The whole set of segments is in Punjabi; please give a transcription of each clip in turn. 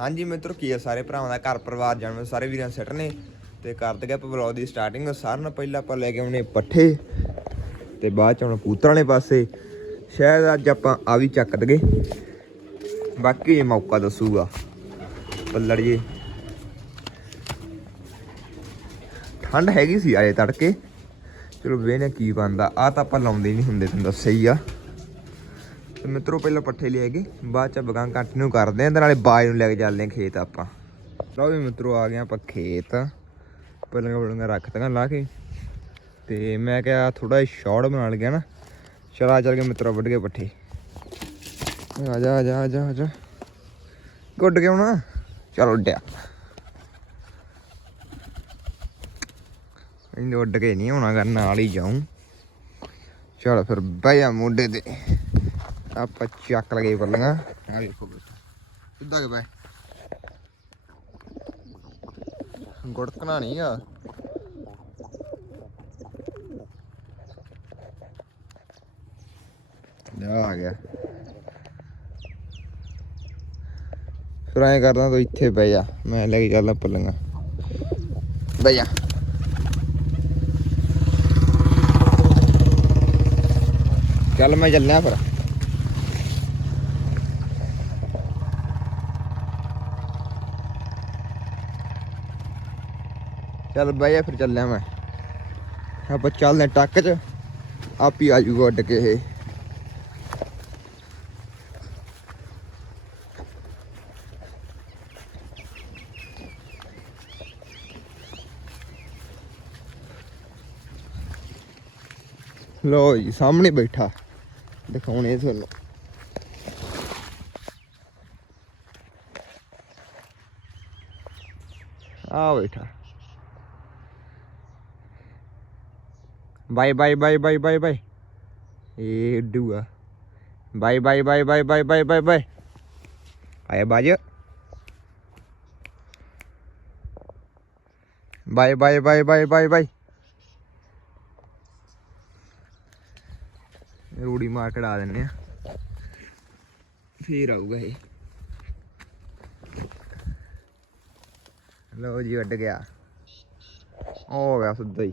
ਹਾਂਜੀ ਮਿੱਤਰੋ, ਕੀ ਆ, ਸਾਰੇ ਭਰਾਵਾਂ ਦਾ ਘਰ ਪਰਿਵਾਰ ਜਾਣਵੇਂ ਸਾਰੇ ਵੀਰਾਂ ਸੈਟ ਨੇ ਤੇ ਕਰਦੇ ਗਏ ਆਪਾਂ ਵਲੌਗ ਦੀ ਸਟਾਰਟਿੰਗ ਸਾਰਿਆਂ ਨਾਲ ਪਹਿਲਾਂ ਆਪਾਂ ਲੈ ਕੇ ਆਉਣੇ ਪੱਠੇ ਤੇ ਬਾਅਦ ਚ ਹੁਣ ਕਬੂਤਰਾਂ ਵਾਲੇ ਪਾਸੇ। ਸ਼ਾਇਦ ਅੱਜ ਆਪਾਂ ਆ ਵੀ ਚੱਕ ਦਗੇ ਬਾਕੀ ਇਹ ਮੌਕਾ ਦੱਸੂਗਾ। ਪੱਲੜ ਜੀ ਠੰਡ ਹੈਗੀ ਸੀ ਆਏ ਤੜਕੇ। ਚਲੋ ਵੇਨੇ ਕੀ ਬੰਦਾ ਆ ਤਾਂ ਆਪਾਂ ਲਾਉਂਦੇ ਨਹੀਂ ਹੁੰਦੇ, ਤੁਹਾਨੂੰ ਦੱਸਿਆ ਹੀ ਆ। ਤੇ ਮਿੱਤਰੋ ਪਹਿਲਾਂ ਪੱਠੇ ਲੈ ਲਿਆਏਗੇ ਬਾਅਦ ਚ ਬਗਾਂ ਕੰਟੀਨਿਊ ਕਰਦੇ ਆਂ ਤੇ ਨਾਲੇ ਬਾਜ ਨੂੰ ਲੈ ਕੇ ਚੱਲਦੇ ਆਂ ਖੇਤ ਆਪਾਂ। ਲਓ ਵੀ ਮਿੱਤਰੋ ਆ ਗਏ ਆਪਾਂ ਖੇਤ। ਪਲੰਗਾ ਪਲੰਗਾ ਰੱਖਤਾਂ ਲਾ ਕੇ। ਤੇ ਮੈਂ ਕਿਹਾ ਥੋੜਾ ਸ਼ਾਰਟ ਬਣਾ ਲਿਆ ਨਾ ਚਲਾ ਚੱਲ ਕੇ ਮਿੱਤਰੋ ਵੱਢ ਕੇ ਪੱਠੇ। ਆ ਜਾ ਆ ਜਾ ਆ ਜਾ ਆ ਜਾ। ਗੁੱਡ ਕੇ ਆਉਣਾ। ਚਲ ਉੱਡਿਆ ਇਹਨੇ ਉੱਡ ਕੇ ਨਹੀਂ ਆਉਣਾ ਗਾ, ਨਾਲ ਹੀ ਜਾਉਂ ਚਲ ਫਿਰ ਬਹਿ ਜਾ ਮੋਢੇ ਤੇ। ਆਪਾਂ ਚੱਕ ਲਗੇ ਪੱਲੀਆਂ ਆ ਵੇਖੋ ਬਸ ਸਿੱਧਾ ਕੇ ਗੁੜਕਣਾ ਨਹੀਂ ਆ। ਆ ਆ ਗਿਆ। ਫਿਰ ਐਂ ਕਰਦਾ ਤੂੰ ਇੱਥੇ ਬਹਿ ਜਾ। ਮੈਂ ਲੈ ਕੇ ਚੱਲਦਾ ਪੱਲੀਆਂ। ਬਹਿ ਜਾ। ਚੱਲ ਮੈਂ ਚੱਲਿਆ ਫਿਰ। ਚੱਲ ਬਹਿ ਜਾ, ਫਿਰ ਚੱਲਿਆ ਮੈਂ। ਆਪਾਂ ਚੱਲਦੇ ਟੱਕ ਚ, ਆਪ ਹੀ ਆ ਜੂਗਾ ਉੱਡ ਕੇ ਇਹ। ਲੋ ਜੀ, ਸਾਹਮਣੇ ਬੈਠਾ। ਦਿਖਾਉਣੇ ਤੁਹਾਨੂੰ। ਆ ਬੈਠਾ। ਬਾਈ ਬਾਈ ਬਾਈ ਬਾਈ ਬਾਈ ਬਾਈ ਇਹ ਡੂਆ ਬਾਈ ਬਾਈ ਬਾਈ ਬਾਏ ਬਾਏ ਬਾਏ ਬਾਏ ਬਾਏ ਆਇਆ ਬਾਜ ਬਾਈ ਬਾਏ ਬਾਏ ਬਾਏ ਬਾਏ ਬਾਈ ਰੂੜੀ ਮਾਰ ਕਢਾ ਦਿੰਨੇ ਆ ਫੇਰ ਆਊਗਾ ਇਹ ਲਓ ਜੀ ਉੱਡ ਗਿਆ ਉਹ ਹੋ ਗਿਆ ਸਿੱਧਾ ਹੀ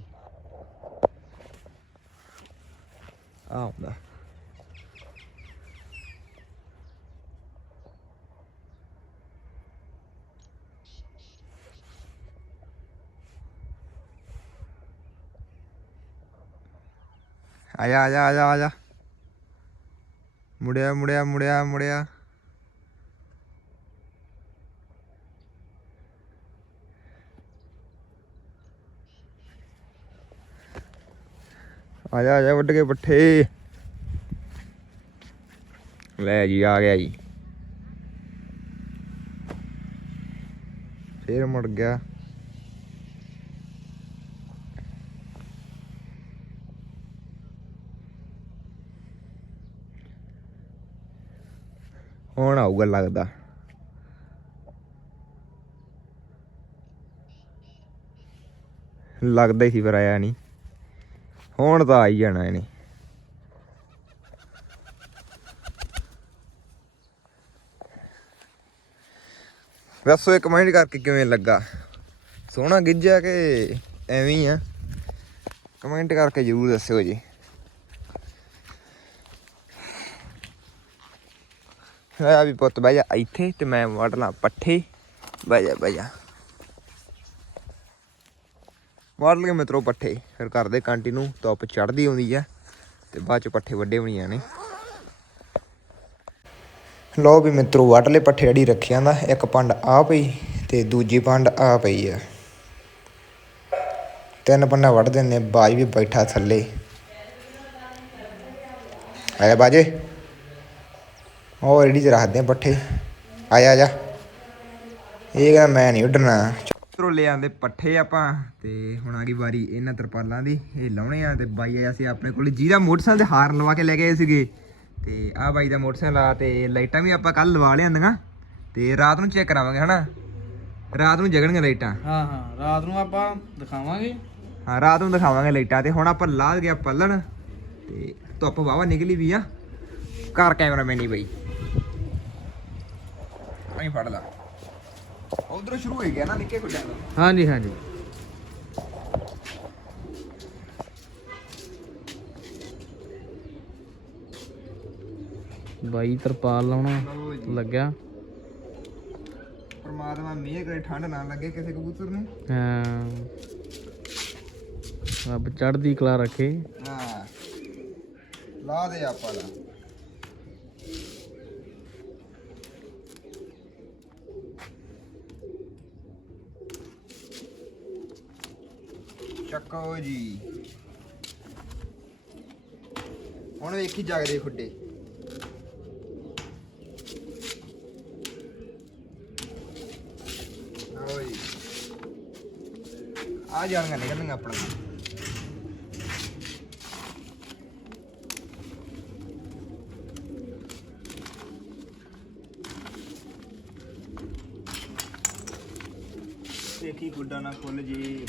Out nè आया आया आया आया मुड़िया मुड़िया मुड़िया मुड़िया ਮੁੜਿਆ ਮੁੜਿਆ ਆਜਾ ਆਜਾ ਵੱਢ ਕੇ ਪੱਠੇ। ਲੈ ਜੀ, ਆ ਗਿਆ ਜੀ। ਫੇਰ ਮੁੜ ਗਿਆ। ਹੁਣ ਆਊਗਾ ਲੱਗਦਾ। ਲੱਗਦਾ ਹੀ ਸੀ ਪਰ ਆਇਆ ਨਹੀਂ ਹੁਣ ਤਾਂ ਆਈ ਜਾਣਾ ਇਹਨੇ। ਦੱਸੋ ਇਹ ਕਮੈਂਟ ਕਰਕੇ ਕਿਵੇਂ ਲੱਗਾ? ਸੋਹਣਾ ਗਿੱਜਿਆ ਕਿ ਐਵੇਂ ਹੀ ਆ? ਕਮੈਂਟ ਕਰਕੇ ਜ਼ਰੂਰ ਦੱਸਿਓ ਜੀ। ਆ ਵੀ ਪੁੱਤ, ਬਹਿ ਜਾ। ਇੱਥੇ ਤੇ ਮੈਂ ਵੜ ਲਾਂ ਪੱਠੇ। ਬਹਿ ਜਾ ਬਹਿ ਜਾ। ਵੜ ਲਗੇ ਮਿੱਤਰੋ ਪੱਠੇ। ਫਿਰ ਕਰਦੇ ਕੰਟੀਨਿਊ ਧੁੱਪ ਚੜਦੀ ਆਉਂਦੀ ਆ ਤੇ ਬਾਅਦ ਚ ਪੱਠੇ ਵੱਡੇ ਹੋਣੀਆਂ ਨੇ। ਲੋ ਵੀ ਮਿੱਤਰੋ ਵੱਢ ਪੱਠੇ ਅੜੀ ਰੱਖਿਆ ਦਾ, ਇੱਕ ਪੰਡ ਆ ਪਈ ਤੇ ਦੂਜੀ ਪੰਡ ਆ ਪਈ ਆ। ਤਿੰਨ ਪੰਡਾ ਵੱਢ ਦਿੰਨੇ ਬਾਜ ਵੀ ਬੈਠਾ ਥੱਲੇ। ਆਇਆ ਬਾਜੇ? ਉਹ ਰੇੜੀ 'ਚ ਰੱਖਦੇ ਆ ਪੱਠੇ। ਆਇਆ ਜਾ ਇਹ ਕਹਿੰਦਾ ਮੈਂ ਨਹੀਂ ਉੱਡਣਾ। ਮਿੱਤਰੋ ਲੈ ਆਂਦੇ ਪੱਠੇ ਆਪਾਂ ਤੇ ਹੁਣ ਆ ਗਈ ਵਾਰੀ ਇਹਨਾਂ ਤਰਪਾਲਾਂ ਦੀ ਇਹ ਲਾਉਣੇ ਆ ਤੇ ਬਾਈ ਆਇਆ ਸੀ ਆਪਣੇ ਕੋਲ। ਜਿਹਦਾ ਮੋਟਰਸਾਈਕਲ ਤੇ ਹਾਰਨ ਲਵਾ ਕੇ ਲੈ ਗਏ ਸੀਗੇ ਤੇ ਆ ਬਾਈ ਦਾ ਮੋਟਰਸਾਈਕਲ ਆ ਤੇ ਲਾਈਟਾਂ ਵੀ ਆਪਾਂ ਕੱਲ ਲਵਾ ਲਿਆਂਦੀਆਂ ਤੇ ਰਾਤ ਨੂੰ ਚੈੱਕ ਕਰਾਵਾਂਗੇ ਹਨਾ? ਰਾਤ ਨੂੰ ਜਗਣਗੀਆਂ ਲਾਈਟਾਂ। ਹਾਂ ਹਾਂ ਰਾਤ ਨੂੰ ਆਪਾਂ ਦਿਖਾਵਾਂਗੇ। ਹਾਂ ਰਾਤ ਨੂੰ ਦਿਖਾਵਾਂਗੇ ਲਾਈਟਾਂ ਤੇ। ਹੁਣ ਆਪਾਂ ਲਾ ਗਿਆ ਪੱਲਣ ਤੇ ਧੁੱਪ ਵਾਵਾ ਨਿਕਲੀ ਵੀ ਆ। ਘਰ ਕੈਮਰਾਮੈਨ ਹੀ ਬਈ। ਐਂ ਫੜ ਲਾ। ਉਧਰੋਂ ਸ਼ੁਰੂ ਹੋ ਗਿਆ ਨਾ ਨਿੱਕੇ ਖੁੱਡਿਆਂ ਤੋਂ ਹਾਂਜੀ ਹਾਂਜੀ। ਬਾਈ ਤਰਪਾਲ ਲਾਉਣਾ ਲਓ ਜੀ। ਲੱਗਿਆ। ਪਰਮਾਤਮਾ ਮਿਹਰ ਕਰੇ ਠੰਡ ਨਾ ਲੱਗੇ ਕਿਸੇ ਕਬੂਤਰ ਨੂੰ। ਹਾਂ। ਰੱਬ ਚੜ੍ਹਦੀ ਕਲਾ ਰੱਖੇ। ਹਾਂ। ਲਾ ਦੇ ਆਪਾਂ ਦਾ। ਚੱਕੋ ਜੀ। ਹੁਣ ਵੇਖੀ ਜਗਦੇ ਖੁੱਡੇ। ਆਓ ਜੀ। ਆ ਜਾਣਗਾ ਨਿਕਲਣਗਾ ਆਪਣਾ ਦੇਖੀ ਗੁੱਡਾ ਨਾ ਖੁੱਲ ਜੀ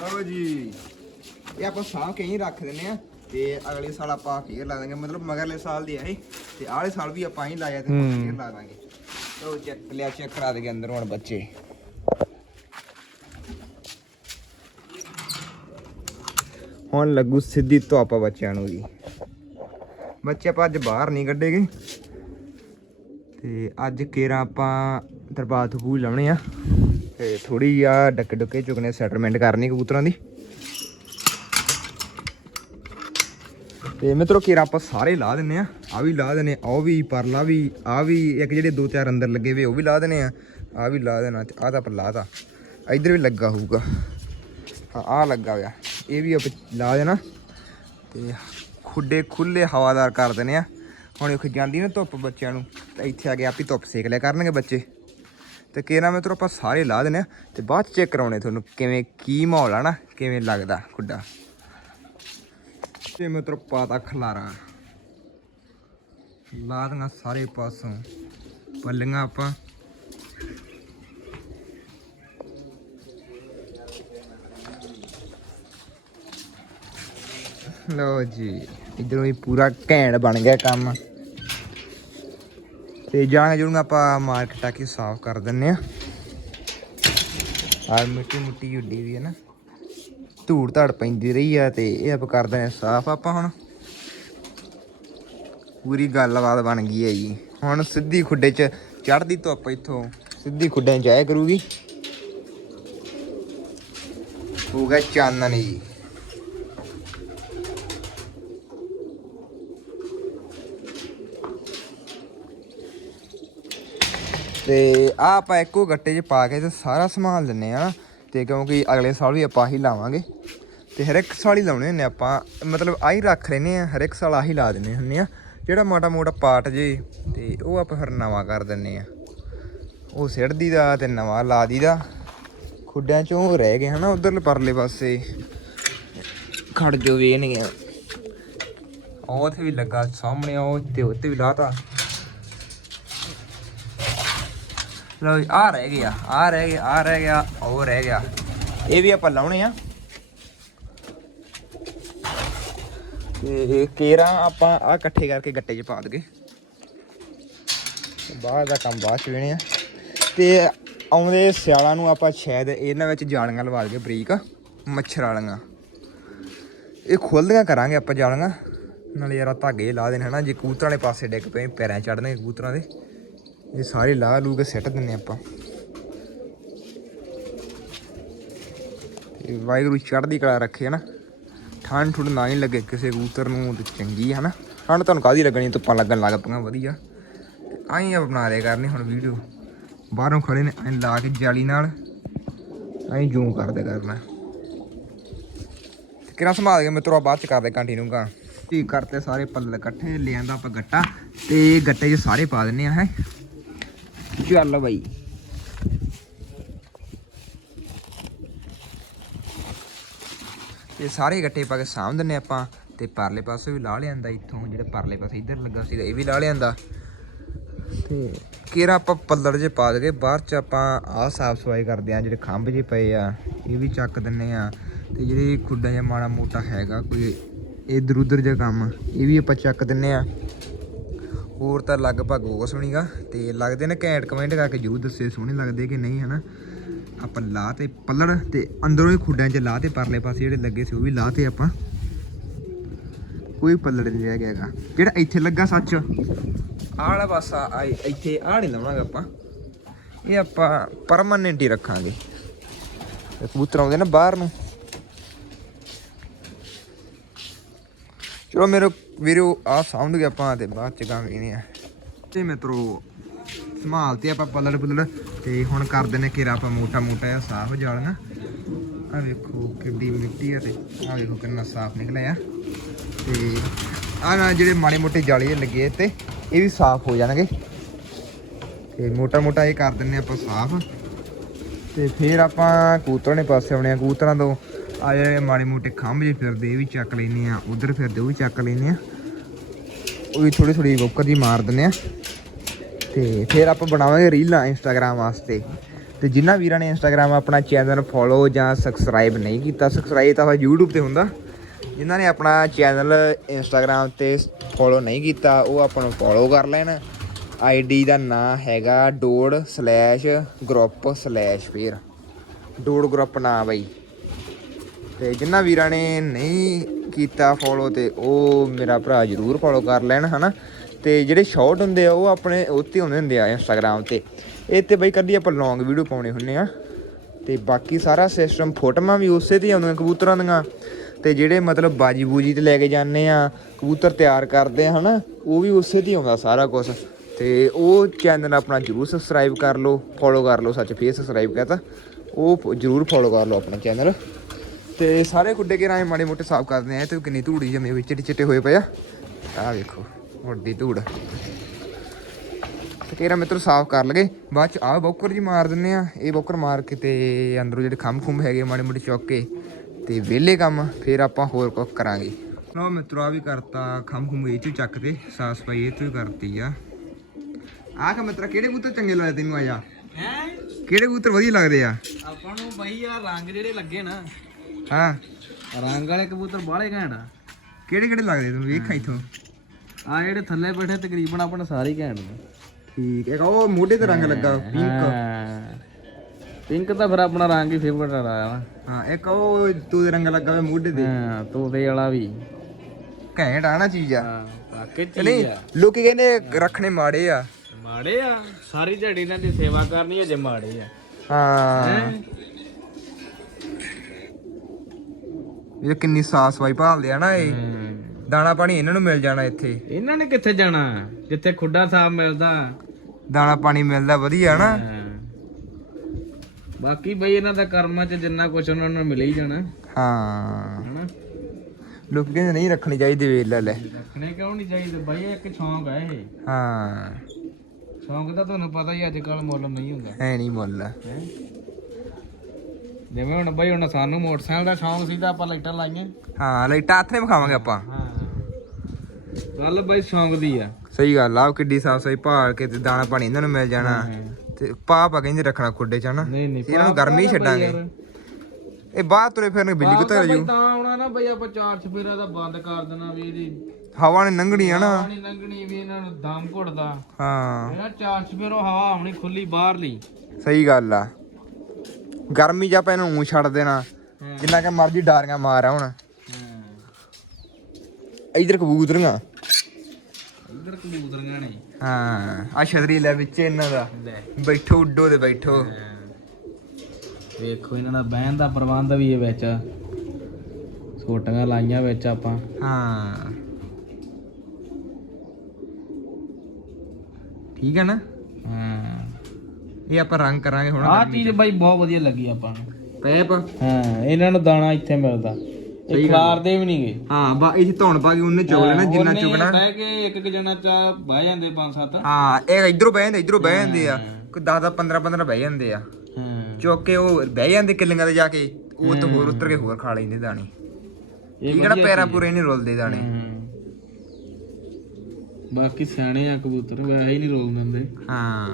ਆਓ ਜੀ ਇਹ ਆਪਾਂ ਸਾਂਭ ਕੇ ਹੀ ਰੱਖ ਦਿੰਨੇ ਆ ਤੇ ਅਗਲੇ ਸਾਲ ਆਪਾਂ ਫੇਰ ਲਾ ਦਾਂਗੇ। ਮਤਲਬ ਮਗਰਲੇ ਸਾਲ ਦੀ ਆਏ ਤੇ ਆਲੇ ਸਾਲ ਵੀ ਆਪਾਂ ਹੀ ਲਾਇਆ ਤੇ। ਫੇਰ ਲਾ ਦਾਂਗੇ। ਲਓ ਚੈੱਕ ਲਿਆ ਚੈੱਕ ਕਰਾ ਦੇਗੇ ਅੰਦਰ ਹੁਣ ਬੱਚੇ। ਹੁਣ ਲੱਗੂ ਸਿੱਧੀ ਧੁੱਪ ਬੱਚਿਆਂ ਨੂੰ ਜੀ। ਬੱਚੇ ਆਪਾਂ ਅੱਜ ਬਾਹਰ ਨਹੀਂ ਕੱਢੇਗੇ। ਤੇ ਅੱਜ ਕੇਰਾ ਆਪਾਂ ਤਰਪਾਲ ਥਪੂ ਲਾਉਣੇ ਆ। ਤੇ ਥੋੜੀ ਆ ਡੱਕੇ ਡੁੱਕੇ ਚੁਕਨੇ ਸੈਟਲਮੈਂਟ ਕਰਨੀ ਕਬੂਤਰਾਂ ਦੀ। ਤੇ ਮਿੱਤਰੋ ਕੇਰਾ ਆਪਾਂ ਸਾਰੇ ਲਾ ਦਿੰਨੇ ਆ। ਆ ਵੀ ਲਾ ਦਿੰਨੇ ਆ, ਉਹ ਵੀ ਪਰਲਾ ਵੀ ਆ ਵੀ ਇੱਕ ਜਿਹੜੇ ਦੋ ਚਾਰ ਅੰਦਰ ਲੱਗੇ ਵੇ ਉਹ ਵੀ ਲਾ ਦਿੰਨੇ ਆ। ਆ ਵੀ ਲਾ ਦੇਣਾ ਤੇ ਆ ਤਾਂ ਆਪਾਂ ਲਾਤਾ। ਇਧਰ ਵੀ ਲੱਗਾ ਹੋਊਗਾ। ਹਾਂ ਆ ਲੱਗਾ ਹੋਇਆ। ਇਹ ਵੀ ਆਪਾਂ ਲਾ ਦੇਣਾ। ਤੇ ਖੁੱਡੇ ਖੁੱਲੇ ਹਵਾਦਾਰ ਕਰ ਦਿੰਨੇ ਆ। ਹੁਣ ਇਹ ਜਾਂਦੀ ਨਾ ਧੁੱਪ ਬੱਚਿਆਂ ਨੂੰ, ਤਾਂ ਇੱਥੇ ਆ ਕੇ ਆਪ ਹੀ ਧੁੱਪ ਸੇਕ ਲਿਆ ਕਰਨਗੇ ਬੱਚੇ। ਤੇ ਕੇਰਾ ਮਿੱਤਰੋ ਆਪਾਂ ਸਾਰੇ ਲਾ ਦਿੰਨੇ ਆ। ਤੇ ਬਾਅਦ ਚ ਚੈੱਕ ਕਰਾਉਣੇ ਤੁਹਾਨੂੰ ਕਿਵੇਂ, ਕੀ ਮਾਹੌਲ ਆ ਨਾ, ਕਿਵੇਂ ਲੱਗਦਾ ਖੁੱਡਾ। ਤੇ ਮਿੱਤਰੋ ਪਾਤਾ ਖਲਾਰਾ। ਲਾ ਦੀਆਂ ਸਾਰੇ ਪਾਸੋਂ। ਪੱਲੀਆਂ ਆਪਾਂ। ਲਓ ਜੀ, ਇਧਰੋਂ ਵੀ ਪੂਰਾ ਘੈਂਟ ਬਣ ਗਿਆ ਕੰਮ। ਤੇ ਜਾਣਾ ਜੁਣ ਆਪਾਂ ਮਾਰਕੀਟ ਆ ਕੇ ਸਾਫ਼ ਕਰ ਦਿੰਨੇ ਆ। ਆ ਮਿੱਟੀ ਮੁੱਟੀ ਉੱਡੀ ਵੀ ਹੈ ਨਾ। ਧੂੜ ਧੜ ਪੈਂਦੀ ਰਹੀ ਆ ਤੇ ਇਹ ਆਪ ਕਰਦੇ ਦਿੰਦੇ ਆ ਸਾਫ਼ ਆਪਾਂ ਹੁਣ। ਪੂਰੀ ਗੱਲਬਾਤ ਬਣ ਗਈ ਹੈ ਜੀ। ਹੁਣ ਸਿੱਧੀ ਖੁੱਡੇ 'ਚ ਚੜ੍ਹਦੀ ਧੁੱਪ ਇੱਥੋਂ। ਸਿੱਧੀ ਖੁੱਡਿਆਂ 'ਚ ਜਾਇਆ ਕਰੂਗੀ ਗਿਆ ਚਾਨਣ ਜੀ। ਤੇ ਆ ਆਪਾਂ ਇੱਕੋ ਗੱਟੇ 'ਚ ਪਾ ਕੇ ਤੇ ਸਾਰਾ ਸੰਭਾਲ ਦਿੰਨੇ ਆ ਨਾ। ਤੇ ਕਿਉਂਕਿ ਅਗਲੇ ਸਾਲ ਵੀ ਆਪਾਂ ਹੀ ਲਾਵਾਂਗੇ। ਤੇ ਹਰ ਇੱਕ ਸਾਲ ਹੀ ਲਾਉਣੇ ਹੁੰਨੇ ਆਪਾਂ ਮਤਲਬ ਆਹੀ ਰੱਖ ਲੈਨੇ ਆ ਹਰ ਇੱਕ ਸਾਲ ਆਹੀ ਲਾ ਦਿੰਨੇ ਹੁੰਨੇ ਆ। ਜਿਹੜਾ ਮਾੜਾ ਮੋਟਾ ਪਾਟ ਜੇ ਤੇ ਉਹ ਆਪਾਂ ਫਿਰ ਨਵਾਂ ਕਰ ਦਿੰਨੇ ਆ। ਉਹ ਸਿੜਦੀ ਦਾ ਤੇ ਨਵਾਂ ਲਾ ਦੀਦਾ ਖੁੱਡਿਆਂ ਚੋਂ ਉਹ ਰਹਿ ਗਏ ਹਨਾ ਉਧਰਲੇ ਪਰਲੇ ਪਾਸੇ। ਖੜ ਜੋ ਵੇਣਗੇ ਉਹ ਉੱਥੇ ਵੀ ਲੱਗਾ ਸਾਹਮਣੇ ਉਹ ਤੇ ਉੱਤੇ ਵੀ ਲਾਤਾ। ਲਓ ਜੀ, ਆਹ ਰਹਿ ਗਿਆ ਆਹ ਰਹਿ ਗਿਆ ਆਹ ਰਹਿ ਗਿਆ ਉਹ ਰਹਿ ਗਿਆ। ਇਹ ਵੀ ਆਪਾਂ ਲਾਉਣੇ ਆ। ਤੇ ਕੇਰਾ ਆਪਾਂ ਆ ਇਕੱਠੇ ਕਰਕੇ ਗੱਟੇ 'ਚ ਪਾ ਦਗੇ ਬਾਹਰ ਦਾ ਕੰਮ ਬਾਅਦ 'ਚ ਵੇਣੇ ਆ। ਤੇ ਆਉਂਦੇ ਸਿਆਲਾਂ ਨੂੰ ਆਪਾਂ ਸ਼ਾਇਦ ਇਹਨਾਂ ਵਿੱਚ ਜਾਲੀਆਂ ਲਵਾ ਲਈਏ ਬਰੀਕ, ਮੱਛਰ ਵਾਲੀਆਂ। ਇਹ ਖੋਲਦੀਆਂ ਕਰਾਂਗੇ ਆਪਾਂ ਜਾਲੀਆਂ। ਨਾਲੇ ਯਾਰਾ ਧਾਗੇ ਲਾ ਦੇਣ ਹਨਾ, ਜੇ ਕਬੂਤਰਾਂ ਵਾਲੇ ਪਾਸੇ ਡਿੱਗ ਪਏ, ਪੈਰਾਂ 'ਚ ਚੜਨੇ ਕਬੂਤਰਾਂ ਦੇ। ਇਹ ਸਾਰੇ ਲਾ ਲੂ ਕੇ ਸਿੱਟ ਦਿੰਨੇ ਆਪਾਂ। ਵਾਹਿਗੁਰੂ ਚੜ੍ਹਦੀ ਕਲਾ ਰੱਖੇ ਹਨਾ। ਠੰਡ ਠੁੰਡ ਨਾ ਹੀ ਲੱਗੇ, ਕਿਸੇ ਕਬੂਤਰ ਨੂੰ ਤੇ ਚੰਗੀ ਹੈ ਨਾ ਠੰਡ ਤੁਹਾਨੂੰ ਕਾਦੀ ਲੱਗਣੀ, ਧੁੱਪਾਂ ਲੱਗਣ ਲੱਗ ਪਈਆਂ, ਵਧੀਆ। ਆਈ ਆ ਬਣਾ ਦੇ ਕਰਨੀ ਹੁਣ ਵੀਡੀਓ। ਬਾਹਰੋਂ ਖੜੇ ਨੇ, ਐਂ ਲਾ ਕੇ ਜਾਲੀ ਨਾਲ। ਐਂ ਜੂਮ ਕਰਦੇ ਕਰਨਾ। ਕਿਹੜਾ ਸੰਭਾਲ ਕੇ ਮਿੱਤਰੋ ਬਾਅਦ ਚ ਕਰਦੇ ਕੰਟੀਨਿਊ ਗਾ। ਤੇ ਕਰਤੇ ਸਾਰੇ ਪੱਲ ਇਕੱਠੇ ਲੈ ਆਪਾਂ ਗੱਟਾ। ਤੇ ਗੱਟੇ 'ਚ ਸਾਰੇ ਪਾ ਦਿੰਨੇ ਆ, ਹੈ? ਚੱਲ ਬਈ। ਇਹ ਸਾਰੇ ਗੱਟੇ ਪਾ ਕੇ ਸਾਂਭ ਦਿੰਨੇ ਆਪਾਂ ਤੇ ਪਰਲੇ ਪਾਸੇ ਵੀ ਲਾ ਲਿਆਂਦਾ ਇੱਥੋਂ, ਜਿਹੜਾ ਪਰਲੇ ਪਾਸੇ ਇੱਧਰ ਲੱਗਾ ਸੀਗਾ, ਇਹ ਵੀ ਲਾ ਲਿਆਂਦਾ। ਤੇ ਕੇਰਾ ਆਪਾਂ ਪੱਲੜ ਜੇ ਪਾ ਦਗੇ ਬਾਹਰ ਚ ਆਪਾਂ ਆਹ ਸਾਫ਼ ਸਫ਼ਾਈ ਕਰਦੇ ਆ ਜਿਹੜੇ ਖੰਭ ਜੇ ਪਏ ਆ, ਇਹ ਵੀ ਚੱਕ ਦਿੰਨੇ ਆ ਤੇ ਜਿਹੜੇ ਖੁੱਡਾ ਜਿਹਾ ਮਾੜਾ ਮੋਟਾ ਹੈਗਾ, ਕੋਈ ਇਧਰ ਉਧਰ ਜਿਹਾ ਕੰਮ, ਇਹ ਵੀ ਆਪਾਂ ਚੱਕ ਦਿੰਨੇ ਆ ਹੋਰ ਤਾਂ ਲਗਭਗ ਉਹ ਸੁਣੀਗਾ, ਤੇ ਲੱਗਦੇ ਨੇ ਘੈਂਟ ਕਮੈਂਟ ਕਰਕੇ ਜਰੂਰ ਦੱਸਿਓ, ਸੋਹਣੇ ਲੱਗਦੇ ਕਿ ਨਹੀਂ, ਹਨਾ? ਆਪਾਂ ਲਾ ਤੇ ਪੱਲੜ ਤੇ ਅੰਦਰੋਂ ਹੀ ਖੁੱਡਾਂ 'ਚ ਲਾ ਤੇ ਪਰਲੇ ਪਾਸੇ ਜਿਹੜੇ ਲੱਗੇ ਸੀ ਉਹ ਵੀ ਲਾ ਤੇ ਆਪਾਂ। ਕੋਈ ਪੱਲੜ ਨਹੀਂ ਰਹਿ ਗਿਆਗਾ ਜਿਹੜਾ ਇੱਥੇ ਲੱਗਾ ਸੱਚ? ਆਹ ਵਾਲਾ ਪਾਸਾ ਆ ਇੱਥੇ ਆਹ ਨਹੀਂ ਲਾਉਣਾਗਾ ਆਪਾਂ। ਇਹ ਆਪਾਂ ਪਰਮਾਨੈਂਟ ਹੀ ਰੱਖਾਂਗੇ। ਕਬੂਤਰ ਆਉਂਦੇ ਨਾ ਬਾਹਰ ਨੂੰ। ਚਲੋ ਮੇਰੇ ਵੀਰੋ ਆ ਸਾਊਂਡ ਗਿਆ ਆਪਾਂ ਤੇ ਬਾਅਦ ਚ ਗਾਂਗੇ ਗਏ ਆ ਤੇ ਮਿੱਤਰੋ ਸੰਭਾਲ ਤੇ ਆਪਾਂ ਪੱਲੜ ਪੁੱਲੜ। ਤੇ ਹੁਣ ਕਰ ਦਿੰਨੇ ਘੇਰਾ ਆਪਾਂ ਮੋਟਾ ਮੋਟਾ ਜਿਹਾ ਸਾਫ਼ ਜਾਲਣਾ ਆ ਵੇਖੋ ਕਿੱਡੀ ਮਿੱਟੀ ਆ ਤੇ ਆ ਵੇਖੋ ਕਿੰਨਾ ਸਾਫ਼ ਨਿਕਲਿਆ। ਆ ਤੇ ਆ ਨਾ ਜਿਹੜੇ ਮਾੜੇ ਮੋਟੇ ਜਾਲੇ ਲੱਗੇ ਆ ਤੇ, ਇਹ ਵੀ ਸਾਫ਼ ਹੋ ਜਾਣਗੇ। ਤੇ ਮੋਟਾ ਮੋਟਾ ਇਹ ਕਰ ਦਿੰਨੇ ਆਪਾਂ ਸਾਫ਼। ਤੇ ਫਿਰ ਆਪਾਂ ਕਬੂਤਰਾਂ ਪਾਸੇ ਆਉਣੇ ਆ। ਕੂਤਰਾਂ ਤੋਂ ਆ ਜਿਹੜੇ ਮਾੜੇ ਮੋਟੇ ਖੰਭ ਜੇ ਫਿਰਦੇ, ਇਹ ਵੀ ਚੱਕ ਲੈਨੇ ਆ ਉਧਰ ਫਿਰਦੇ, ਉਹ ਵੀ ਚੱਕ ਲੈਨੇ ਆ ਉਹ ਵੀ ਥੋੜੀ ਥੋੜੀ ਵੋਕਰ ਜੀ ਮਾਰ ਦਿੰਨੇ ਆ ਤੇ ਫਿਰ ਆਪਾਂ ਬਣਾਵਾਂਗੇ ਰੀਲਾਂ ਇੰਸਟਾਗ੍ਰam ਵਾਸਤੇ। ਤੇ ਜਿਨ੍ਹਾਂ ਵੀਰਾਂ ਨੇ ਇੰਸਟਾਗ੍ਰam ਆਪਣਾ ਚੈਨਲ ਫੋਲੋ ਜਾਂ ਸਬਸਕ੍ਰਾਈਬ ਨਹੀਂ ਕੀਤਾ ਸਬਸਕ੍ਰਾਈਬ ਤਾਂ ਹੋਇਆ YouTube ਤੇ ਹੁੰਦਾ। ਜਿਨ੍ਹਾਂ ਨੇ ਆਪਣਾ ਚੈਨਲ ਇੰਸਟਾਗ੍ਰam ਤੇ ਫੋਲੋ ਨਹੀਂ ਕੀਤਾ, ਉਹ ਆਪਾਂ ਨੂੰ ਫੋਲੋ ਕਰ ਲੈਣ। ਆਈਡੀ ਦਾ ਨਾਮ ਹੈਗਾ ਡੋੜ ਸਲੈਸ਼ ਗਰੁੱਪ ਸਲੈਸ਼ ਫਿਰ। ਡੋੜ ਗਰੁੱਪ ਨਾਂ ਬਈ। ਤੇ ਜਿਨ੍ਹਾਂ ਵੀਰਾਂ ਨੇ ਨਹੀਂ ਕੀਤਾ ਫੋਲੋ ਤੇ ਉਹ ਮੇਰਾ ਭਰਾ ਜਰੂਰ ਫੋਲੋ ਕਰ ਲੈਣ, ਹਨਾ? ਤੇ ਜਿਹੜੇ ਸ਼ਾਰਟ ਹੁੰਦੇ ਆ, ਉਹ ਆਪਣੇ ਉੱਤੇ ਹੁੰਦੇ ਹੁੰਦੇ ਆ ਇੰਸਟਾਗ੍ਰam ਤੇ। ਇਹ ਤੇ ਬਈ ਕਦੀ ਆਪਾਂ ਲੌਂਗ ਵੀਡੀਓ ਪਾਉਣੇ ਹੁੰਨੇ ਆ। ਤੇ ਬਾਕੀ ਸਾਰਾ ਸਿਸਟਮ ਫੋਟੋਆਂ ਵੀ ਉਸੇ ਤੇ ਆਉਂਦੀਆਂ ਕਬੂਤਰਾਂ ਦੀਆਂ। ਤੇ ਜਿਹੜੇ ਮਤਲਬ ਬਾਜੀ ਬੂਜੀ ਤੇ ਲੈ ਕੇ ਜਾਂਦੇ ਆ, ਕਬੂਤਰ ਤਿਆਰ ਕਰਦੇ ਆ, ਹਨਾ, ਉਹ ਵੀ ਉਸੇ ਤੇ ਆਉਂਦਾ ਸਾਰਾ ਕੁਝ ਤੇ ਉਹ ਚੈਨਲ ਆਪਣਾ ਜਰੂਰ ਸਬਸਕ੍ਰਾਈਬ ਕਰ ਲਓ ਫੋਲੋ ਕਰ ਲਓ, ਸੱਚ ਫੇਰ ਸਬਸਕ੍ਰਾਈਬ ਕਰਤਾ ਉਹ ਜਰੂਰ ਫੋਲੋ ਕਰ ਲਓ ਆਪਣਾ ਚੈਨਲ ਤੇ ਸਾਰੇ ਗੁੱਡੇ ਕੇ ਰਾਏ ਮਾੜੇ ਮੋਟੇ ਸਾਫ਼ ਕਰਦੇ ਆ, ਤੇ ਕਿੰਨੀ ਧੂੜੀ ਜਮੇ ਵਿੱਚ ਚਿੱਟੇ ਚਿੱਟੇ ਹੋਏ ਪਏ ਆ। ਆਹ ਵੇਖੋ। ਵੱਡੀ ਧੂੜ। ਤੇ ਤੇਰਾ ਮਿੱਤਰ ਸਾਫ਼ ਕਰ ਲਗੇ ਬਾਅਦ ਚ ਆਹ ਬੌਕਰ ਜੀ ਮਾਰ ਦਿੰਨੇ ਆ। ਇਹ ਬੌਕਰ ਮਾਰ ਕੇ ਤੇ ਅੰਦਰੋਂ ਜਿਹੜੇ ਖੰਭ ਖੁੰਭ ਹੈਗੇ ਮਾੜੇ ਮੋਟੇ ਚੁੱਕ ਕੇ ਤੇ ਵਿਹਲੇ ਕੰਮ ਫਿਰ ਆਪਾਂ ਹੋਰ ਕੁਝ ਕਰਾਂਗੇ। ਲੋ ਮਿੱਤਰੋ ਆ ਵੀ ਕਰਤਾ ਖੰਭ ਖੁੰਭ ਇਹ ਚ ਚੱਕ ਤੇ ਸਾਫ਼ ਸਫ਼ਾਈ ਇਹ ਤੋਂ ਕਰਤੀ ਆ। ਆਹ ਕਾ ਮਿੱਤਰਾ ਕਿਹੜੇ ਕਬੂਤਰ ਚੰਗੇ ਲੱਗਦੇ ਤੈਨੂੰ ਆ ਜਾ ਹੈ? ਕਿਹੜੇ ਕਬੂਤਰ ਵਧੀਆ ਲੱਗਦੇ ਆ? ਆਪਾਂ ਨੂੰ ਬਈ ਆ ਰੰਗ ਜਿਹੜੇ ਲੱਗੇ ਨਾ। ਹਾਂ। ਰੰਗ ਵਾਲੇ ਕਬੂਤਰ ਬਾਹਲੇ ਘੈਂਟ ਆ। ਕਿਹੜੇ ਕਿਹੜੇ ਲੱਗਦੇ ਤੈਨੂੰ? ਵੇਖਾਂ ਇਥੋਂ। ਆ ਜਿਹੜੇ ਥੱਲੇ ਬੈਠੇ ਤਕਰੀਬਨ ਆਪਣੇ ਸਾਰੇ ਹੀ ਘੈਂਟ ਨੇ। ਠੀਕ ਹੈ ਉਹ ਮੋਢੇ ਤੇ ਰੰਗ ਲੱਗਾ ਪਿੰਕ ਪਿੰਕ ਤਾਂ ਫਿਰ ਆਪਣਾ ਰੰਗ ਹੀ ਫੇਵਰਟ ਆ ਨਾ। ਹਾਂ ਇੱਕ ਉਹ ਤੂੰ ਦੇ ਰੰਗ ਲੱਗਾ ਹੋਇਆ ਮੋਢੇ ਤੇ। ਹਾਂ ਤੋਤੇ ਵਾਲਾ ਵੀ। ਘੈਂਟ ਆ ਨਾ ਚੀਜ਼ ਆ। ਹਾਂ ਲੋਕੀ ਕਹਿੰਦੇ ਰੱਖਣੇ ਮਾੜੇ ਆ। ਮਾੜੇ ਆ ਸਾਰੀ ਦਿਹਾੜੀ ਇਹਨਾਂ ਦੀ ਸੇਵਾ ਕਰਨੀ ਅਜੇ ਮਾੜੇ ਆ। ਹਾਂ। ਇਹ ਕਿੰਨੀ ਸਾਫ਼ ਸਫ਼ਾਈ ਭਾਲਦੇ ਆ ਨਾ ਇਹ। ਦਾਣਾ ਪਾਣੀ ਇਹਨਾਂ ਨੂੰ ਮਿਲ ਜਾਣਾ ਇੱਥੇ। ਇਹਨਾਂ ਨੇ ਕਿੱਥੇ ਜਾਣਾ? ਜਿੱਥੇ ਖੁੱਡਾ ਸਾਫ਼ ਮਿਲਦਾ। ਦਾਣਾ ਪਾਣੀ ਮਿਲਦਾ ਵਧੀਆ ਨਾ। ਬਾਕੀ ਬਈ ਇਹਨਾਂ ਦਾ ਕਰਮਾਂ 'ਚ ਜਿੰਨਾ ਕੁਝ ਉਹਨਾਂ ਨੂੰ ਮਿਲ ਹੀ ਜਾਣਾ। ਹਾਂ। ਹਨਾ? ਲੋਕੀ ਕਹਿੰਦੇ ਨਹੀਂ ਰੱਖਣੀ ਚਾਹੀਦੀ ਵੇਲ ਲੈ। ਲੈ ਰੱਖਣੇ ਕਿਉਂ ਨਹੀਂ ਚਾਹੀਦੇ? ਬਾਈ ਇਹ ਇੱਕ ਸ਼ੌਂਕ ਹੈ ਇਹ। ਹਾਂ। ਸ਼ੌਂਕ ਦਾ ਤੁਹਾਨੂੰ ਪਤਾ ਹੀ ਅੱਜ ਕੱਲ ਮੁੱਲ ਨਹੀਂ ਹੁੰਦਾ। ਹੈ ਨਹੀਂ ਮੁੱਲ। ਹੈਂ। ਜਿਵੇਂ ਹੁਣ ਬਾਈ ਹੁਣ ਸਾਨੂੰ ਮੋਟਰਸਾਈਕਲ ਦਾ ਸ਼ੌਂਕ ਸੀ ਤਾਂ ਆਪਾਂ ਲਾਈਟਾਂ ਲਾਈਆਂ। ਹਾਂ ਲਾਈਟਾਂ ਨੇ ਵਿਖਾਵਾਂਗੇ ਆਪਾਂ। ਹਾਂ। ਗੱਲ ਬਾਈ ਸ਼ੌਂਕ ਦੀ ਆ। ਸਹੀ ਗੱਲ ਆ ਕਿੱਡੀ ਸਾਫ਼ ਸਫ਼ਾਈ ਭਾਲ ਕੇ ਤੇ ਦਾਣਾ ਪਾਣੀ ਇਹਨਾਂ ਨੂੰ ਮਿਲ ਜਾਣਾ। ਹਾਂ। ਤੇ ਪਾਪਾ ਕਹਿੰਦੇ ਰੱਖਣਾ ਖੁੱਡੇ ਚ ਹਨਾ? ਨਹੀਂ ਨਹੀਂ ਇਹਨਾਂ ਨੂੰ ਗਰਮੀ ਛੱਡਾਂਗੇ। ਇਹ ਬਾਹਰ ਤੁਰੇ ਫਿਰਨ ਪਾਪ ਕਿੱਥੇ ਜੂ ਤਾਂ ਆਉਣਾ ਨਾ ਬਈ ਆਪਾਂ ਚਾਰ ਚਫੇਰਾ ਦਾ ਬੰਦ ਕਰ ਦੇਣਾ ਵੀ ਇਹਦੀ। ਹਵਾ ਨੇ ਲੰਘਣੀ ਆ ਨਾ ਪਾਣੀ ਲੰਘਣੀ ਵੀ ਇਹਨਾਂ ਨੂੰ ਦਮ ਘੁੱਟਦਾ। ਹਾਂ। ਇਹਨਾਂ ਚਾਰ ਚਫੇਰੋਂ ਹਵਾ ਆਉਣੀ ਖੁੱਲੀ ਬਾਹਰਲੀ। ਸਹੀ ਗੱਲ ਆ। ਗਰਮੀ ਚ ਆਪਾਂ ਇਹਨੂੰ ਊਂ ਛੱਡ ਦੇਣਾ। ਜਿੰਨਾ ਕਿ ਮਰਜ਼ੀ ਡਾਰੀਆਂ ਮਾਰ ਆ ਹੁਣ। ਇਧਰ ਕਬੂਤਰੀਆਂ। ਇੱਧਰ ਕਬੂਤਰੀਆਂ ਨੇ। ਹਾਂ ਆ ਛਤਰੀ ਲੈ ਵਿੱਚ ਇਹਨਾਂ ਦਾ। ਬੈਠੋ ਉੱਡੋ ਤੇ ਬੈਠੋ। ਵੇਖੋ ਇਹਨਾਂ ਦਾ ਬਹਿਣ ਦਾ ਪ੍ਰਬੰਧ ਵੀ ਹੈ ਵਿੱਚ। ਛੋਟੀਆਂ ਲਾਈਆਂ ਵਿੱਚ ਆਪਾਂ। ਹਾਂ। ਠੀਕ ਹੈ ਨਾ? ਹਾਂ। ਇਹ ਆਪਾਂ ਰੰਗ ਕਰਾਂਗੇ ਹੁਣ ਆਹ ਚੀਜ਼ ਬਾਈ ਬਹੁਤ ਵਧੀਆ ਲੱਗੀ ਆਪਾਂ ਨੂੰ। ਪੈਪ ਹਾਂ ਇਹਨਾਂ ਨੂੰ ਦਾਣਾ ਇੱਥੇ ਮਿਲਦਾ। ਇਹ ਖਿਲਾਰਦੇ ਵੀ ਨਹੀਂਗੇ ਹਾਂ ਬਾ ਇਹ ਧੌਣ ਪਾ ਕੇ ਉਹਨੇ ਚੁਗ ਲੈਣਾ ਜਿੰਨਾ ਚੁਗਣਾ ਬਹਿ ਕੇ ਇੱਕ ਇੱਕ ਜਣਾ ਚਾ ਬਹਿ ਜਾਂਦੇ ਪੰਜ ਸੱਤ। ਹਾਂ ਇਹ ਇਧਰੋਂ ਬਹਿ ਜਾਂਦੇ ਇਧਰੋਂ ਬਹਿ ਜਾਂਦੇ ਆ। ਕੋਈ 10 10 15 15 ਬਹਿ ਜਾਂਦੇ ਆ। ਹਾਂ। ਚੁੱਕ ਕੇ ਉਹ ਬਹਿ ਜਾਂਦੇ ਕਿੱਲੀਆਂ ਤੇ ਜਾ ਕੇ ਉਹ ਤੋਂ ਹੋਰ ਉੱਤਰ ਕੇ ਹੋਰ ਖਾ ਲੈਂਦੇ ਦਾਣੇ। ਇਹ ਨਾ ਪੈਰਾਂ ਪੂਰੇ ਨਹੀਂ ਰੁਲਦੇ ਦਾਣੇ। ਬਾਕੀ ਸਿਆਣੇ ਆ ਕਬੂਤਰ ਵੈਸੇ ਹੀ ਨਹੀਂ ਰੋਲ ਦਿੰਦੇ। ਹਾਂ।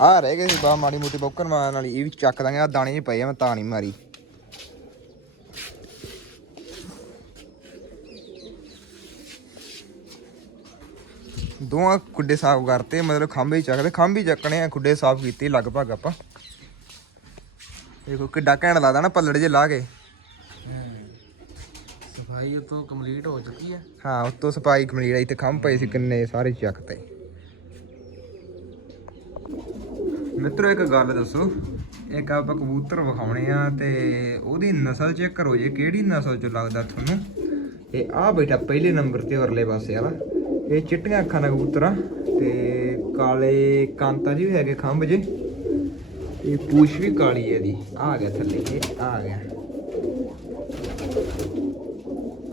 ਆ ਰਹਿ ਗਏ ਸੀ ਬਾ ਮਾੜੀ ਮੋਟੀ ਬੌਕਰ ਮਾਰਨ ਵਾਲੀ ਇਹ ਵੀ ਚੱਕ ਦਾਂਗੇ ਆ ਦਾਣੇ ਜਿਹੇ ਪਏ ਆ ਮੈਂ ਤਾਂ ਨਹੀਂ ਮਾਰੀ। ਦੋਵਾਂ ਖੁੱਡੇ ਸਾਫ਼ ਕਰਤੇ ਮਤਲਬ ਖੰਭੇ ਹੀ ਚੱਕਦੇ ਖੰਭੇ ਹੀ ਚੱਕਣੇ ਆ ਖੁੱਡੇ ਸਾਫ਼ ਕੀਤੇ ਲਗਭਗ ਆਪਾਂ। ਦੇਖੋ ਕਿੱਡਾ ਘੈਂਟ ਲੱਗਦਾ ਨਾ ਪੱਲੜ ਜੇ ਲਾ ਕੇ। ਸਫ਼ਾਈ ਉਤੋਂ ਕੰਪਲੀਟ ਹੋ ਚੁੱਕੀ ਹੈ ਹਾਂ ਉੱਤੋਂ ਸਪਾਈ ਕਮਲੀੜਾ ਇੱਥੇ ਖੰਭ ਪਏ ਸੀ ਕਿੰਨੇ ਸਾਰੇ ਚੱਕਤੇ ਮਿੱਤਰੋ, ਇੱਕ ਗੱਲ ਦੱਸੋ। ਇੱਕ ਆਪਾਂ ਕਬੂਤਰ ਵਿਖਾਉਣੇ ਆ ਤੇ ਉਹਦੀ ਨਸਲ ਚੈੱਕ ਕਰੋ ਜੇ, ਕਿਹੜੀ ਨਸਲ ਚ ਲੱਗਦਾ ਤੁਹਾਨੂੰ? ਇਹ ਆ ਬੇਟਾ ਪਹਿਲੇ ਨੰਬਰ ਤੇ ਉਰਲੇ ਪਾਸੇ ਵਾਲਾ। ਇਹ ਚਿੱਟੀਆਂ ਅੱਖਾਂ ਦਾ ਕਬੂਤਰ ਆ ਤੇ ਕਾਲੇ ਕਾਂਤਾ ਜੀ ਵੀ ਹੈਗੇ ਖੰਭ ਜੇ। ਇਹ ਪੂਛ ਵੀ ਕਾਲੀ ਹੈ ਇਹਦੀ। ਆ ਗਿਆ ਥੱਲੇ, ਇਹ ਆ ਗਿਆ।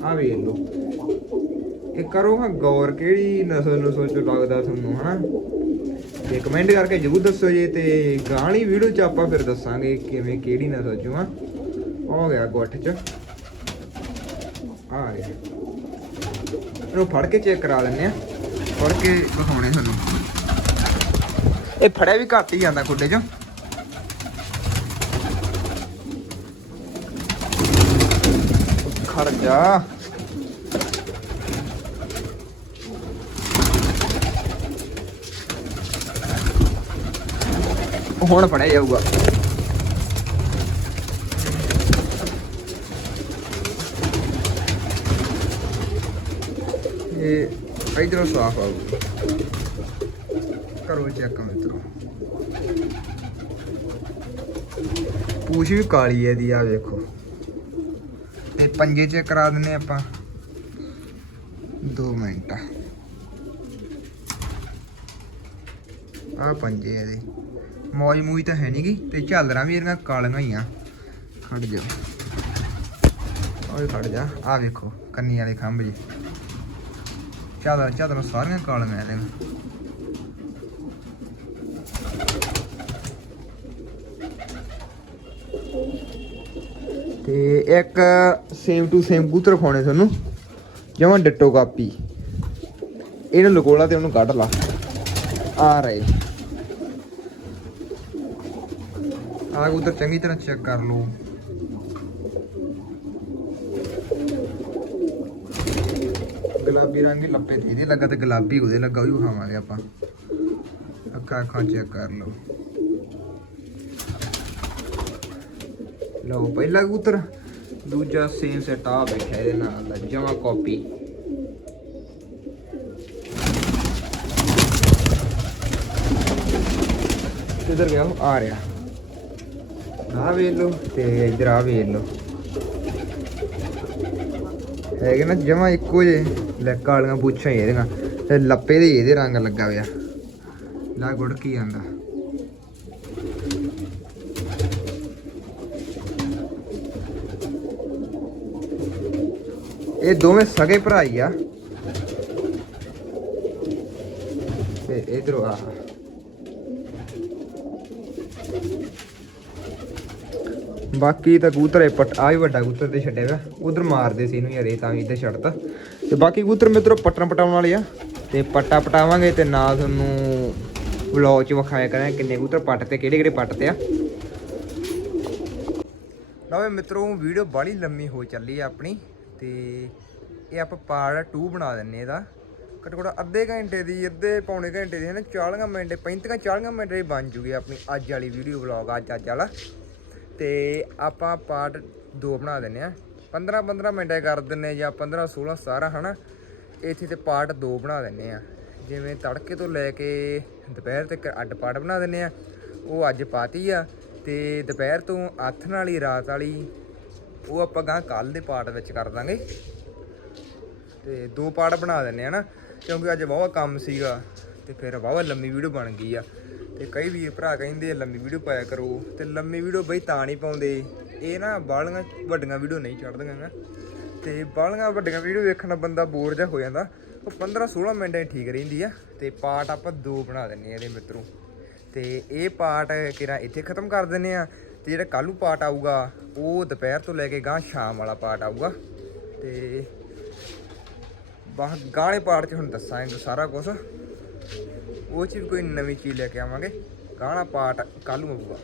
ਆ ਵੇਖ ਲਓ। ਇਹ ਕਰੋ ਹਾਂ ਗੌਰ, ਕਿਹੜੀ ਨਸਲ ਨੂੰ ਸੋਚੋ ਲੱਗਦਾ ਤੁਹਾਨੂੰ, ਹਨਾ? ਤੇ ਕਮੈਂਟ ਕਰਕੇ ਜਰੂਰ ਦੱਸੋ ਜੇ ਤੇ ਗਾਣੀ ਵੀਡੀਓ ਚ ਆਪਾਂ ਫਿਰ ਦੱਸਾਂਗੇ ਕਿਵੇਂ, ਕਿਹੜੀ ਨਸਲ ਚੋਂ ਆ। ਹੋ ਗਿਆ ਗੁੱਠ ਚ। ਆ ਗਿਆ ਇਹਨੂੰ ਫੜ ਕੇ ਚੈੱਕ ਕਰਾ ਲੈਂਦੇ ਆ। ਫੜ ਕੇ ਦਿਖਾਉਣੇ ਤੁਹਾਨੂੰ ਇਹ ਫੜਿਆ ਵੀ ਘੱਟ ਹੀ ਜਾਂਦਾ ਖੁੱਡੇ ਚੋਂ। ਖੜ ਜਾ। ਹੁਣ ਫੜਿਆ ਜਾਊਗਾ। ਇਹ ਇਧਰੋਂ ਸਾਫ਼ ਆਊਗਾ ਕਰੋ ਚੈੱਕ ਮਿੱਤਰੋ। ਪੂਛ ਵੀ ਕਾਲੀ ਹੈ ਦੀ ਆ ਵੇਖੋ। ਤੇ ਪੰਜੇ ਚੈੱਕ ਕਰਾ ਦਿੰਨੇ ਆਪਾਂ। 2 ਮਿੰਟ। ਆ ਪੰਜੇ ਇਹਦੇ। ਮੌਜ ਮੂਜ ਤਾਂ ਹੈ ਨਹੀਂਗੀ ਤੇ ਝਾਲਰਾਂ ਵੀ ਇਹਨਾਂ ਕਾਲੀਆਂ ਹੀ ਆ ਖੜ ਜਾ ਓਏ ਖੜ ਜਾ। ਆ ਵੇਖੋ, ਕੰਨੀ ਵਾਲੇ ਖੰਭ ਜੀ। ਝਾਲਰ ਝਾਲਰ ਸਾਰੀਆਂ ਕਾਲੀਆਂ ਇਹਦੇ ਤੇ ਇੱਕ ਸੇਮ ਟੂ ਸੇਮ ਕਬੂਤਰ ਖਾਣੇ ਤੁਹਾਨੂੰ ਜਮਾਂ ਡਿੱਟੋ ਕਾਪੀ। ਇਹਨੂੰ ਲਗੋਲਾ ਤੇ ਉਹਨੂੰ ਕੱਢ ਲਾ। ਆ ਰਹੇ। ਆ ਉਧਰ ਚੰਗੀ ਤਰ੍ਹਾਂ ਚੈੱਕ ਕਰ ਲਓ। ਗੁਲਾਬੀ ਰੰਗ ਹੀ ਲੱਪੇ ਤੇ ਇਹਦੇ ਲੱਗਾ ਤੇ ਗੁਲਾਬੀ ਉਹਦੇ ਲੱਗਾ, ਉਹ ਵੀ ਵਿਖਾਵਾਂਗੇ ਆਪਾਂ। ਅੱਖਾਂ ਅੱਖਾਂ ਚੈੱਕ ਕਰ ਲਓ। ਲਓ, ਪਹਿਲਾ ਕਬੂਤਰ, ਦੂਜਾ ਸੇਮ ਸੈਟ ਆ ਬੈਠਾ ਇਹਦੇ ਨਾਲ ਦਾ, ਜਮਾ ਕਾਪੀ ਕਿੱਧਰ ਗਿਆ ਆ ਰਿਹਾ। ਆਹ ਵੇਖ ਲਓ ਤੇ ਇਧਰ ਆ ਵੇਖ ਲਓ। ਹੈਗੇ ਨਾ ਜਮਾ ਇੱਕੋ ਜੇ ਲੈਕਾ ਵਾਲੀਆਂ ਪੁੱਛਾਂ ਹੀ ਇਹਦੀਆਂ ਤੇ ਲੱਪੇ ਦੇ ਇਹਦੇ ਰੰਗ ਲੱਗਾ ਹੋਇਆ। ਲਾ ਗੁੜ ਕੀ ਆਂਦਾ। ਇਹ ਦੋਵੇਂ ਸਗੇ ਭਰਾ ਹੀ ਆ। ਤੇ ਇਧਰੋਂ ਆ ਬਾਕੀ ਤਾਂ ਕਬੂਤਰ ਪਟ ਆ ਵੀ ਵੱਡਾ ਕਬੂਤਰ ਤੇ ਛੱਡਿਆ ਵਾ। ਉਧਰ ਮਾਰਦੇ ਸੀ ਇਹਨੂੰ ਯਾਰ, ਇਹ ਤਾਂ ਵੀ ਇੱਧਰ ਛੱਡਤਾ ਤੇ। ਬਾਕੀ ਕਬੂਤਰ ਮਿੱਤਰੋ ਪੱਟਣ ਪਟਾਉਣ ਵਾਲੇ ਆ। ਤੇ ਪੱਟਾ ਪਟਾਵਾਂਗੇ ਤੇ ਨਾਲ ਤੁਹਾਨੂੰ ਵਲੌਗ ਚ ਵਿਖਾਇਆ ਕਰਾਂਗੇ ਕਿੰਨੇ ਕਬੂਤਰ ਪੱਟ ਤੇ ਕਿਹੜੇ ਕਿਹੜੇ ਪੱਟ ਤੇ ਆ। ਲਓ ਮਿੱਤਰੋ, ਵੀਡੀਓ ਬਾਲੀ ਲੰਮੀ ਹੋ ਚੱਲੀ ਆ ਆਪਣੀ। ਤੇ ਇਹ ਆਪਾਂ ਪਾਰਟ 2 ਬਣਾ ਦਿੰਨੇ ਇਹਦਾ। ਘੱਟੋ ਘੱਟ ਅੱਧੇ ਘੰਟੇ ਦੀ, ਅੱਧੇ ਪੌਣੇ ਘੰਟੇ ਦੀ ਹੈ ਨਾ 40 ਮਿੰਟ 35 40 ਮਿੰਟ ਦੀ ਬਣ ਜੂਗੀ ਆਪਣੀ ਅੱਜ ਵਾਲੀ ਵੀਡੀਓ ਵਲੌਗ ਅੱਜ ਅੱਜ ਵਾਲਾ। ਤੇ ਆਪਾਂ ਪਾਰਟ 2 ਬਣਾ ਦਿੰਨੇ ਆ। 15 15 ਮਿੰਟ ਕਰ ਦਿੰਨੇ ਜਾਂ 15 16 17 ਹਨਾ? ਇੱਥੇ ਤੇ ਪਾਰਟ 2 ਬਣਾ ਦਿੰਨੇ ਆ। ਜਿਵੇਂ ਤੜਕੇ ਤੋਂ ਲੈ ਕੇ ਦੁਪਹਿਰ ਤੱਕ ਅੱਡ ਪਾਰਟ ਬਣਾ ਦਿੰਨੇ ਆ। ਉਹ ਅੱਜ ਪਾਤੀ ਆ ਤੇ ਦੁਪਹਿਰ ਤੋਂ ਆਥਣ ਵਾਲੀ ਰਾਤ ਵਾਲੀ, ਉਹ ਆਪਾਂ ਗਾਂ ਕੱਲ ਦੇ ਪਾਰਟ ਵਿੱਚ ਕਰ ਦਾਂਗੇ। ਤੇ ਦੋ ਪਾਰਟ ਬਣਾ ਦਿੰਨੇ ਆ ਨਾ ਕਿਉਂਕਿ ਅੱਜ ਬਹੁਤ ਕੰਮ ਸੀਗਾ ਤੇ ਫਿਰ ਵਾਵਾ ਲੰਮੀ ਵੀਡੀਓ ਬਣ ਗਈ ਆ। ਤੇ ਕਈ ਵੀਰ ਭਰਾ ਕਹਿੰਦੇ ਲੰਮੀ ਵੀਡੀਓ ਪਾਇਆ ਕਰੋ। ਤੇ ਲੰਮੀ ਵੀਡੀਓ ਬਈ ਤਾਂ ਨਹੀਂ ਪਾਉਂਦੇ। ਇਹ ਨਾ ਬਾਲੀਆਂ ਵੱਡੀਆਂ ਵੀਡੀਓ ਨਹੀਂ ਚੜਦੀਆਂ ਗਾ ਤੇ ਬਾਲੀਆਂ ਵੱਡੀਆਂ ਵੀਡੀਓ ਵੇਖਣ ਨਾਲ ਬੰਦਾ ਬੋਰ ਜਿਹਾ ਹੋ ਜਾਂਦਾ। ਉਹ 15 16 ਮਿੰਟਾਂ 'ਚ ਠੀਕ ਰਹਿੰਦੀ ਆ। ਤੇ ਪਾਰਟ ਆਪਾਂ ਦੋ ਬਣਾ ਦਿੰਨੇ ਆ ਇਹਦੇ ਮਿੱਤਰੋ। ਤੇ ਇਹ ਪਾਰਟ ਕਿਰਾ ਇੱਥੇ ਖਤਮ ਕਰ ਦਿੰਨੇ ਆ। ਤੇ ਜਿਹੜਾ ਕੱਲੂ ਪਾਰਟ ਆਊਗਾ, ਉਹ ਦੁਪਹਿਰ ਤੋਂ ਲੈ ਕੇ ਗਾਂ ਸ਼ਾਮ ਵਾਲਾ ਪਾਰਟ ਆਊਗਾ। ਤੇ ਬਾਹ ਗਾਣੇ ਪਾਰਟ 'ਚ ਹੁਣ ਦੱਸਾਂਗੇ ਸਾਰਾ ਕੁਝ ਉਹ ਚ ਵੀ ਕੋਈ ਨਵੀਂ ਚੀਜ਼ ਲੈ ਕੇ ਆਵਾਂਗੇ ਗਾਣਾ ਪਾਰਟ ਕੱਲੂ ਆਊਗਾ